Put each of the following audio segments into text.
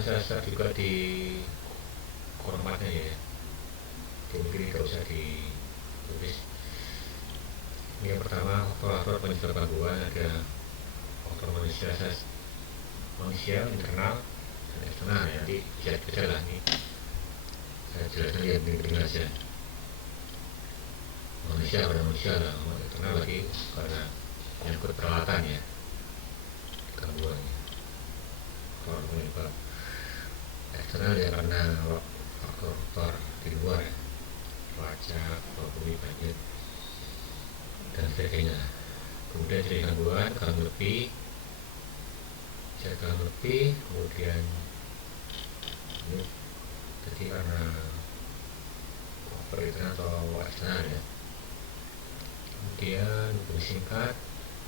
saya start juga di formatnya ya. Jadi mungkin tidak usah ditulis. Ini yang pertama, faktor penyebab gangguan ada faktor manusia internal dan eksternal ya. Nanti bisa dibaca lah ini. Saya jelaskan ya penting saja. Manusia pada manusia lah, internal lagi karena menyangkut peralatan ya, gangguannya. Faktor penyebab eksternal ya karena faktor di luar ya, cuaca, bumi, banjir dan sebagainya. Kemudian jadi gangguan, gangguan lebih, kemudian ini jadi karena faktor internal atau eksternal ya. Kemudian lebih singkat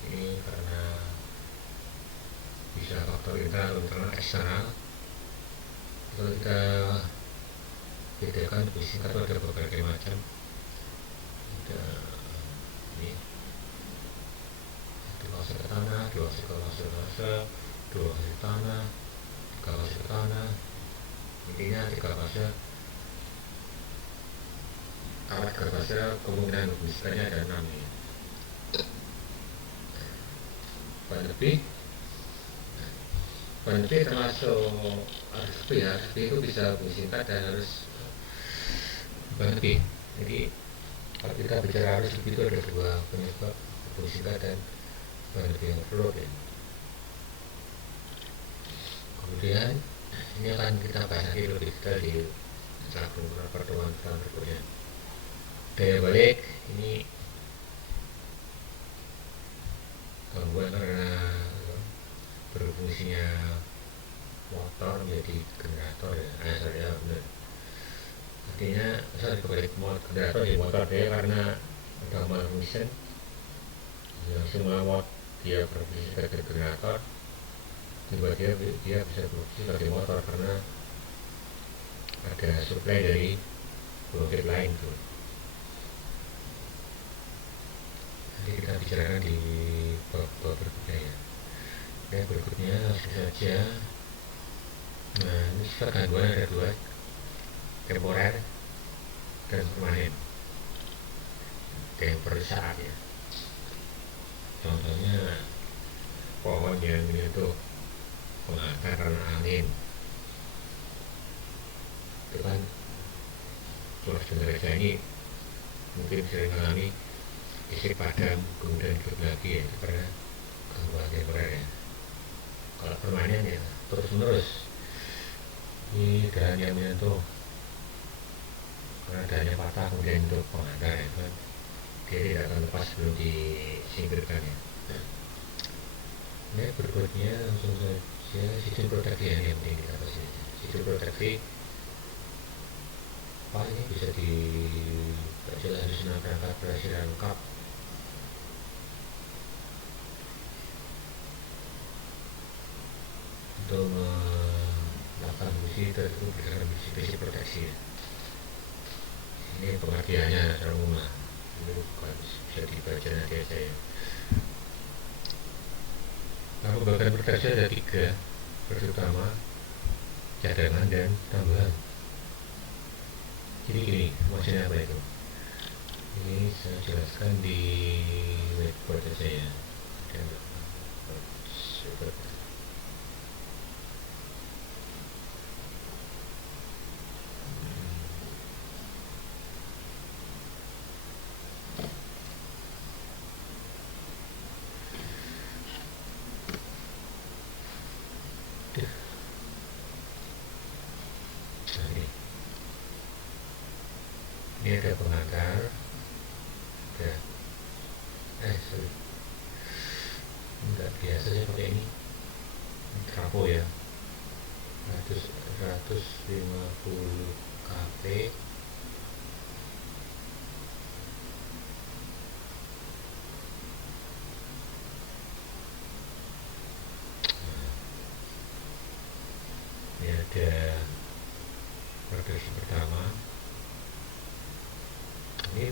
ini karena bisa faktor internal eksternal. Kalau kita bedakan lebih singkat ada berbagai macam. Ada ini dua fase ke tanah, dua fase ke tanah, tiga fase ke tanah. Intinya tiga fase. Kalau tiga fase kemungkinan bisanya ada 6 ya. Lebih termasuk harus itu bisa lebih singkat dan harus lebih. Jadi kalau kita bicara harus lebih itu ada dua penyebab, lebih singkat dan lebih overload ya. Kemudian ini akan kita bahas lagi lebih detail di pertemuan kita berikutnya. Daya balik ini gangguan karena berfungsinya motor menjadi generator ya. Saya benar. Artinya saya dibalik generator di motor dia karena ada malfunction yang semua dia berfungsi sebagai generator, tiba-tiba dia bisa berfungsi sebagai motor karena ada supply dari pembangkit lain tuh. Nanti kita bicarakan di bab berikutnya ya. Yang berikutnya langsung saja. Nah, ini sifat gangguan ada dua, temporer dan permanen. Temporer saat ya. Contohnya pohon yang menyentuh pengakar karena angin. Itu kan Tulas Dengereja ini mungkin sering mengalami listrik padam kemudian hidup lagi ya, itu karena gangguan temporer ya. Kalau permanen ya terus menerus ini dahan yang menyentuh karena dahannya patah kemudian untuk pengakar ya kan, dia tidak akan lepas sebelum disingkirkan ya. Ini berikutnya langsung saja sistem proteksi yang penting kita bahas ini. Sistem proteksi apa ini bisa dibaca harus perangkat berhasil lengkap. Untuk melakukan fungsi tertentu berdasarkan prinsip proteksi ya. Ini pengertiannya secara umum lah, itu bukan bisa dibaca nanti aja ya. Nah, pembagian proteksi ada 3, pertama cadangan dan tambahan. Jadi gini, maksudnya apa itu? Ini saya jelaskan di whiteboard saja ya. Ini ada pengakar, ada enggak biasanya pakai ini trafo ya, 150 kp ini ada proteksi pertama. Ini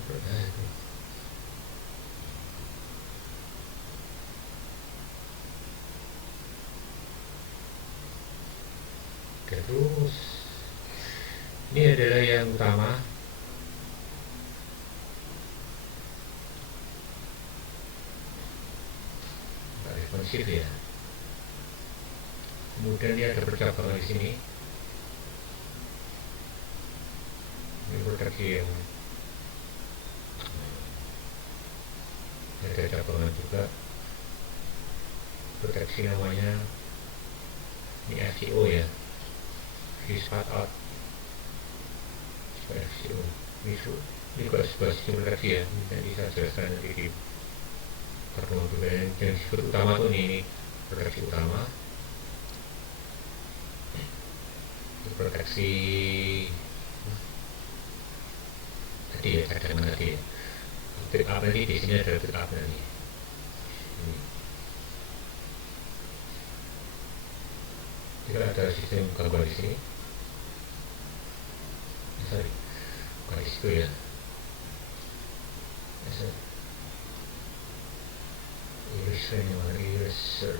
yang utama nggak responsif ya. Kemudian dia ada percabangan di sini. Ini proteksi yang ada cabangan juga, proteksi namanya ini FCO ya, Fish Fat Out FCO. Ini juga sebuah sistem proteksi ya, nanti saya jelaskan nanti di pertemuan berbeda. Yang disebut utama tuh ini proteksi utama, proteksi tadi ya, cadangan tadi ya. Pick up nanti di sini ada pick up nanti. Ini. Jika ada sistem gangguan di sini, sorry, bukan di situ ya. Eraser.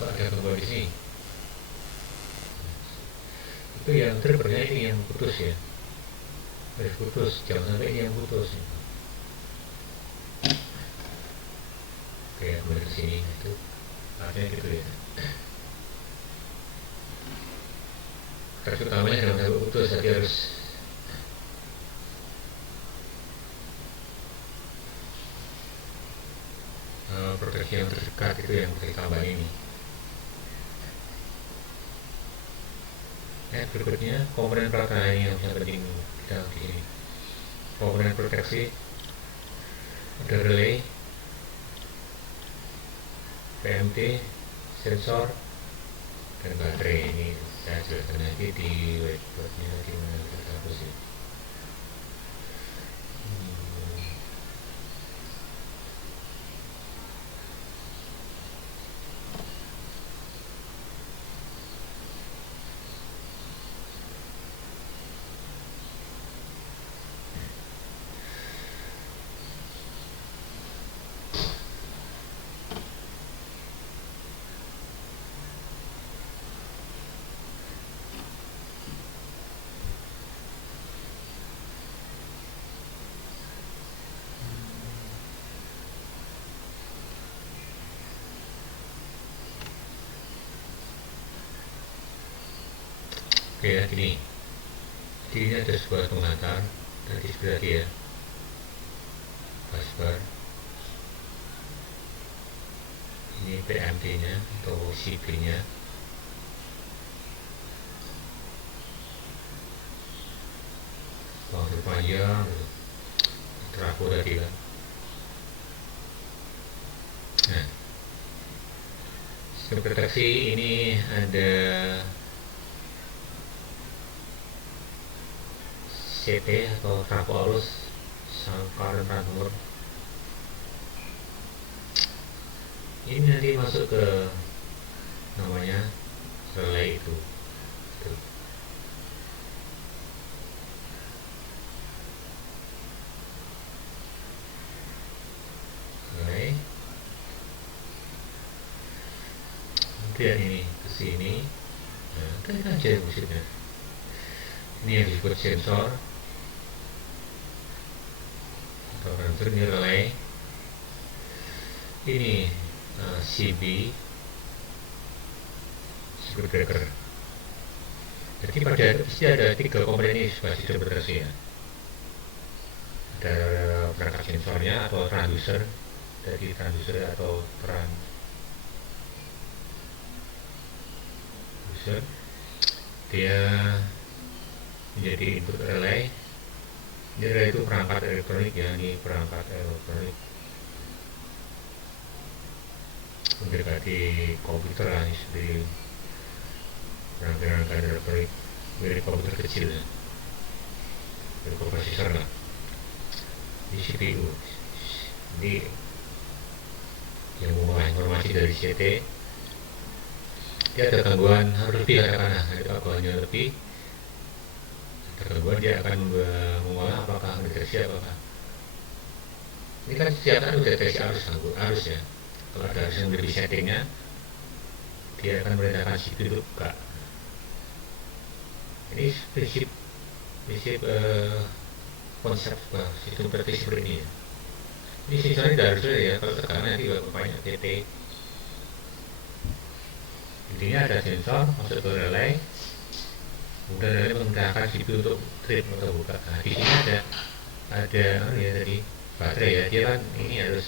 Kok ada gangguan di sini? Itu yang drivernya ini yang putus ya, harus putus, jangan sampai ini yang putus. Oke, kembali ke sini, itu artinya gitu ya. Terus utamanya jangan sampai putus, jadi harus proteksi yang terdekat itu yang kita tambah ini. Berikutnya komponen peralatan yang sangat penting kita di sini. Komponen proteksi ada relay, PMT, sensor, dan baterai. Ini saya jelaskan lagi di whiteboardnya di mana kita hapus ya. Oke ya, gini. Di ini ada sebuah pengantar dari sebelah dia, busbar. Ini PMD nya atau CB nya. Bawah panjang, trafo tadi kan. Nah, sistem proteksi ini ada CT atau trafo arus, current transformer. Ini nanti masuk ke namanya relay itu. Relay. Kemudian ini ke sini. Nah, kan aja musiknya. Ini yang disebut sensor. Ini relay, ini CB, screwdriver. Jadi pada pasti ada 3 komponen ini sebuah sistem proteksi ya. Ada perangkat sensornya atau transducer, dari transducer atau transducer, dia menjadi input relay. Ini relay itu perangkat elektronik ya, ini perangkat elektronik mendekati komputer lah, ini seperti perangkat elektronik mirip komputer kecil ya, mikroprosesor lah. Ini CPU. Ini yang membawa informasi dari CT. Dia ada gangguan harus lebih, ada gangguannya lebih, gangguan dia akan mengolah apakah mendeteksi apakah ini kan setiap kan udah deteksi arus ya. Kalau ada arus yang lebih settingnya, dia akan merintahkan CPU itu buka. Ini prinsip konsep sistem operasi seperti ini ya. Ini sensornya dari harusnya ya, kalau tekanan nanti banyak TT. Intinya ada sensor masuk ke relay, kemudian relay menggunakan CPU untuk trip atau buka. Nah, di sini ada ya tadi baterai ya, dia kan ini harus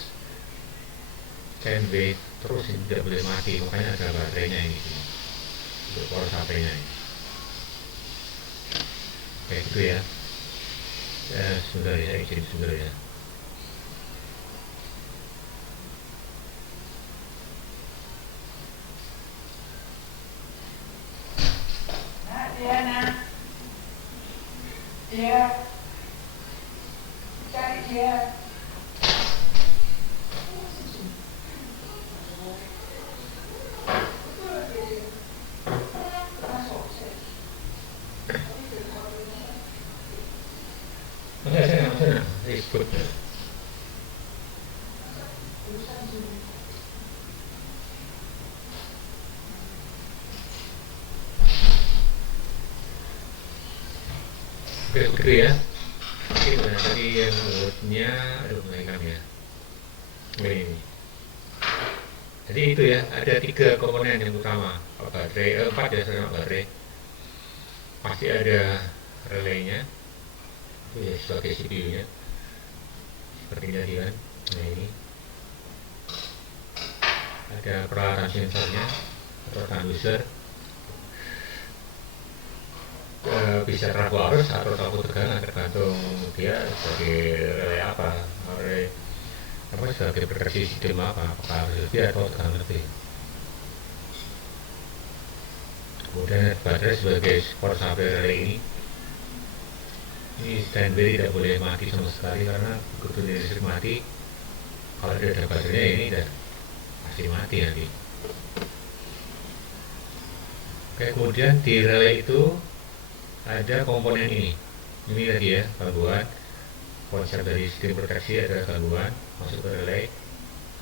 standby terus, ini tidak boleh mati, makanya ada baterainya ini untuk power HP-nya ini. Kayak gitu ya. Sebentar ya, saya izin sebentar ya. Dia cari dia. Enggak, saya nggak sana, saya ikut. Oke, begitu ya. Ini tadi yang menurutnya, aduh menaikkan ya. Ini. Jadi itu ya, ada 3 komponen yang utama. Baterai, 4 ya, sama baterai. Pasti ada relaynya, itu ya sebagai CPU-nya. Seperti tadi kan. Nah ini. Ada peralatan sensornya, atau transducer. Bisa terlalu arus atau terlalu tegangan, tergantung dia sebagai relay apa, relay apa sebagai proteksi sistem apa, apakah harus lebih atau tegangan lebih. Kemudian baterai sebagai support sampai relay ini standby, tidak boleh mati sama sekali, karena begitu listrik mati, kalau dia ada baterainya ini udah pasti mati nanti. Oke, kemudian di relay itu ada komponen ini tadi ya, gangguan. Konsep dari sistem proteksi adalah gangguan masuk ke relay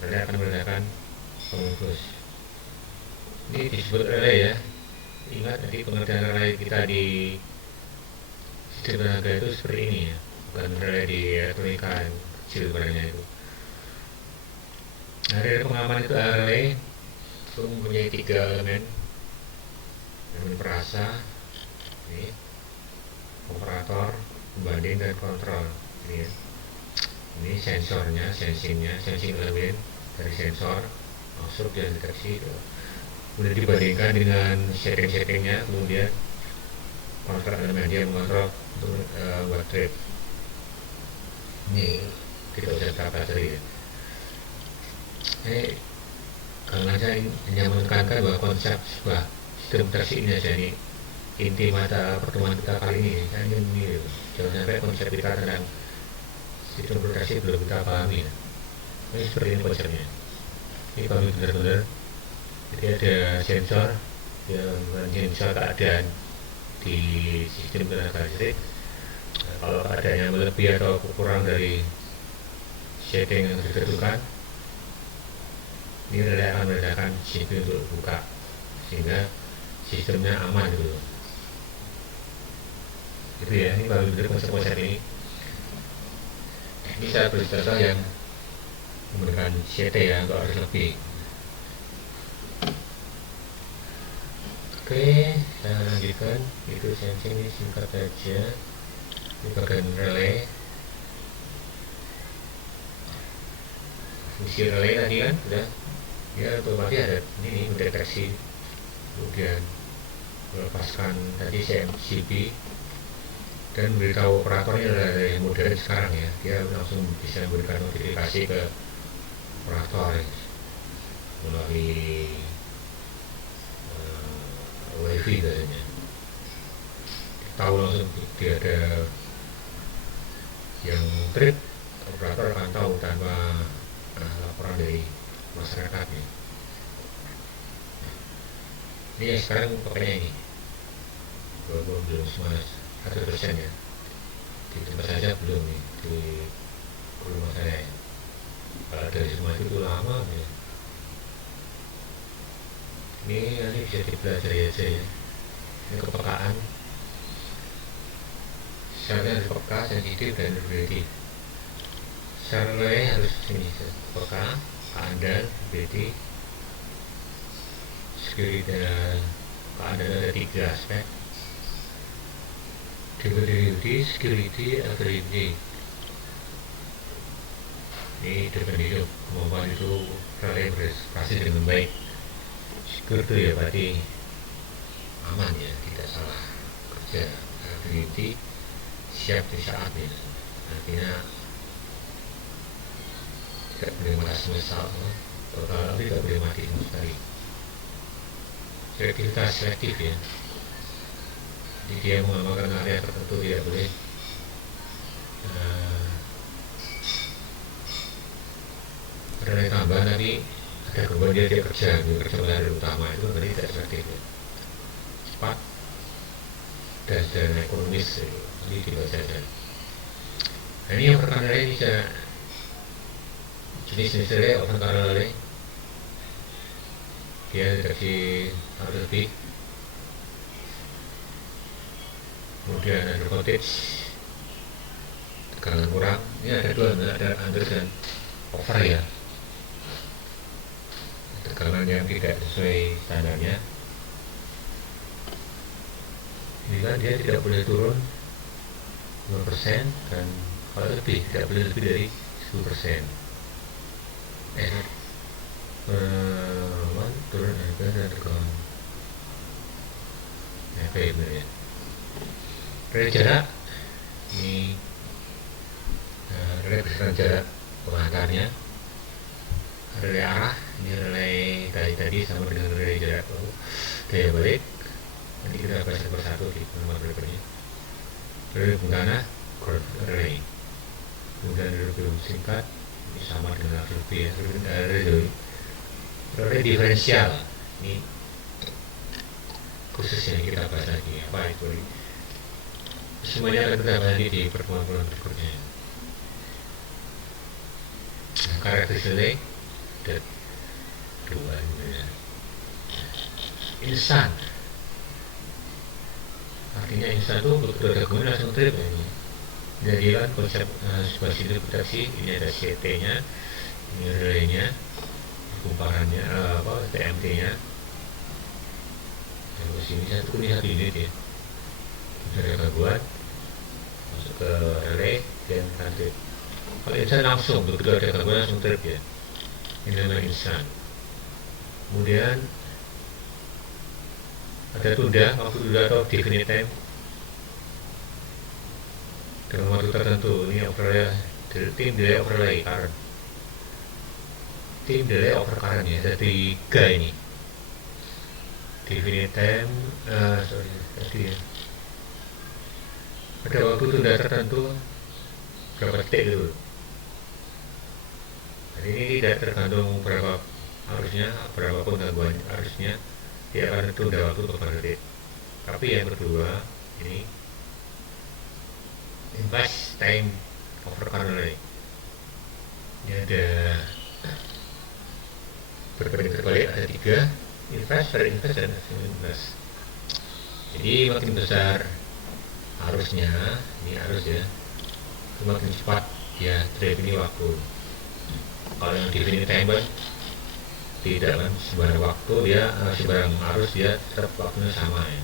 akan meledakan pemutus. Ini disebut relay ya. Ingat nanti pengertian relay kita di sistem tenaga itu seperti ini ya, bukan relay di elektronika yang kecil barangnya itu. Nah, dari pengaman itu relay itu mempunyai 3 elemen perasa, ini operator, pembanding, dan kontrol. Ini ya. Ini sensornya, sensing elemen dari sensor masuk dan deteksi, kemudian dibandingkan dengan setting-settingnya, kemudian kontrol elemen dia mengontrol untuk buat trip. Ini tidak usah kita pelajari ya. Karena saya hanya menekankan bahwa konsep sebuah sistem deteksi ini aja, ini inti mata pertemuan kita kali ini. Saya ingin ini, jangan sampai konsep kita tentang sistem proteksi belum kita pahami ya. Ini seperti ini konsepnya. Ini kami benar-benar, jadi ada sensor yang sensor keadaan di sistem tenaga listrik. Nah, kalau keadaannya melebihi atau kurang dari setting yang ditentukan, ini relay akan meledakan CPU untuk buka, sehingga sistemnya aman gitu. Gitu ya, ini baru benar konsep-konsep ini. Ini saya beri contoh yang menggunakan CT ya, untuk harus lebih. Oke, saya lanjutkan. Itu sensing ini singkat saja. Ini bagian relay. Fungsi relay tadi kan sudah, ya otomatis ada ini mendeteksi, kemudian melepaskan tadi CMCB, dan memberitahu operatornya dari modern sekarang ya, dia langsung bisa memberikan notifikasi ke operator ya, melalui wifi biasanya. Tahu langsung dia ada yang trip, operator akan tahu tanpa laporan dari masyarakatnya. Ini sekarang pakainya ini belum semuanya 100% ya. Di tempat saja belum nih, di rumah saya ya. Kalau dari rumah itu lama ya. Ini bisa dipelajari aja ya. Ini kepekaan. Syaratnya harus peka, sensitif, dan berhenti. Syaratnya harus ini peka, keandal, berhenti, security. Keandal ada 3 aspek: delivery, security, availability. Ini definisi kemampuan itu relay beroperasi dengan baik. Secure itu ya berarti aman ya, tidak salah kerja. Availability siap di saatnya, artinya tidak boleh malas semisal total, tapi tidak boleh mati sama sekali. Selektif ya, jadi dia mengamalkan area tertentu tidak boleh ada nilai tambahan, tapi ada gangguan dia kerja pada hari utama, itu berarti tidak selektif ya. Cepat dan ekonomis ya. Ini dibaca saja. Nah, ini yang pertama ini bisa jenis-jenis relay, overcar relay. Dia deteksi harus lebih. Kemudian ada voltage, tekanan kurang. Ini ada dua, ada under dan over ya. Tekanan yang tidak sesuai standarnya. Ini kan dia tidak boleh turun 2%, dan kalau lebih tidak boleh lebih dari 10%. Turun harga dan tekan. Ya. Relay jarak ini relay berdasarkan jarak pengantarnya. Relay arah ini relay tadi sama dengan relay jarak daya balik. Nanti kita bahas persatu di nomor berikutnya. Relay bengkana, ground relay. Kemudian relay singkat ini sama dengan relay ya. Relay diferensial ini khususnya kita bahas lagi apa itu. Semuanya akan kita bahas di pertemuan berikutnya. Nah, karakteristik relay ada 2 ya. Instan, artinya instan itu begitu ada guna langsung trip ya. Jadi kan konsep sebuah sistem deteksi, ini ada CT nya, ini relaynya, kumparannya TMT nya. Terus ini satu unit ya. Ada gangguan masuk ke relay dan transit. Kalau instan langsung begitu ada gangguan langsung trip ya. Ini namanya instan. Kemudian ada waktu tunda atau definite time dengan waktu tertentu. Ini overlay, tim delay overlay current, tim delay over current ya. Ada 3 ini. Definite time, tadi ya. Ada waktu tunda tertentu berapa detik dulu. Jadi ini tidak tergantung berapa berapapun gangguan arusnya, dia akan tunda waktu beberapa detik. Tapi yang kedua ini invest time over current. Ini ada berbalik ada 3, invest, invest, dan invest. Jadi makin besar arusnya, ini arus ya, semakin cepat ya trip ini waktu. Kalau yang definite time tidak kan, sebarang waktu dia sebarang arus dia tetap waktunya sama ya.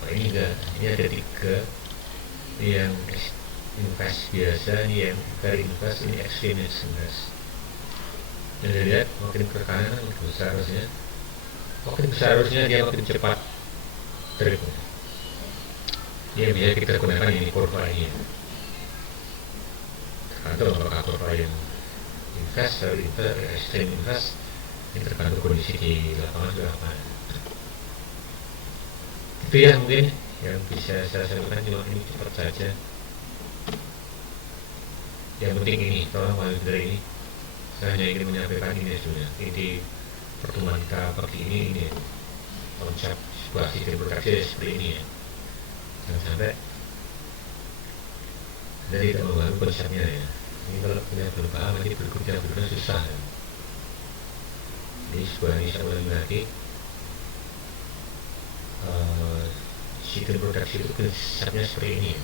Kalau ini enggak, ini ada 3. Ini yang invest biasa, ini yang very invest, ini extreme invest. Dan lihat makin ke kanan makin besar arusnya, dia makin cepat tripnya. Ini bisa kita gunakan ini kurva ini. Tergantung apakah kurva yang invest atau extreme invest, ini tergantung kondisi di lapangan sudah apa. Itu ya mungkin yang bisa saya sampaikan, cuma ini cepat saja. Yang penting ini, tolong dari ini, saya hanya ingin menyampaikan ini sebenarnya. Ini pertemuan kita pagi ini konsep sebuah sistem proteksi seperti ini ya. jangan sampai Anda tidak memahami konsepnya ya. Ini kalau kita belum paham nanti berguna susah ya. Jadi sebuah ini saya ulangi lagi, sistem produksi itu konsepnya seperti ini ya.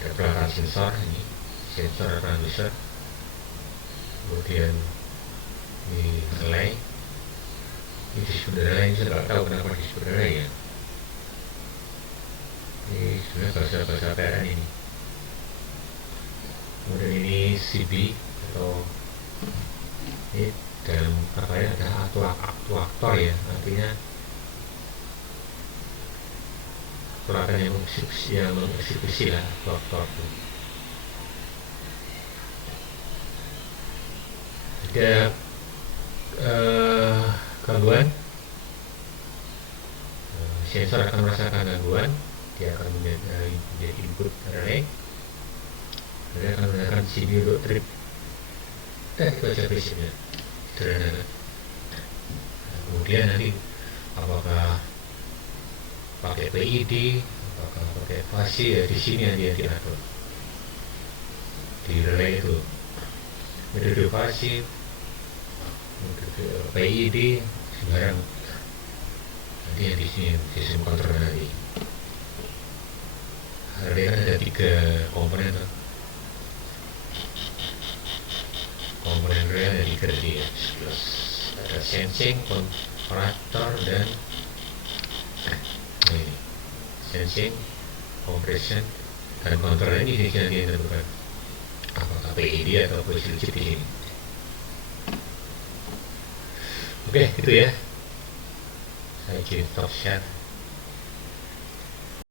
Ada peralatan sensor ini, sensor transducer, kemudian ini relay, ini disebut relay, saya nggak tahu kenapa disebut relay ya. Ini sebenarnya bahasa PLN ini. Kemudian ini CB atau ini dalam katanya ada aktuator ya, artinya peralatan yang mengeksekusi lah aktuator itu. Ada gangguan, sensor akan merasakan gangguan, dia akan menjadi input relay, dia akan menggunakan CB untuk trip, dan itu aja prinsipnya sederhana. Kemudian nanti apakah pakai PID, apakah pakai fasi ya, di sini yang dia diatur di relay itu, metode fasi, metode PID sembarang nanti yang di sini sistem kontrol nanti. Relay kan ada 3 komponen tuh. Komponen relay ada 3 tadi ya, ada sensing, komparator, dan ini sensing, compression, dan kontrol. Ini yang ditentukan apakah PID atau position chip di sini. Oke, gitu ya. Saya izin stop share.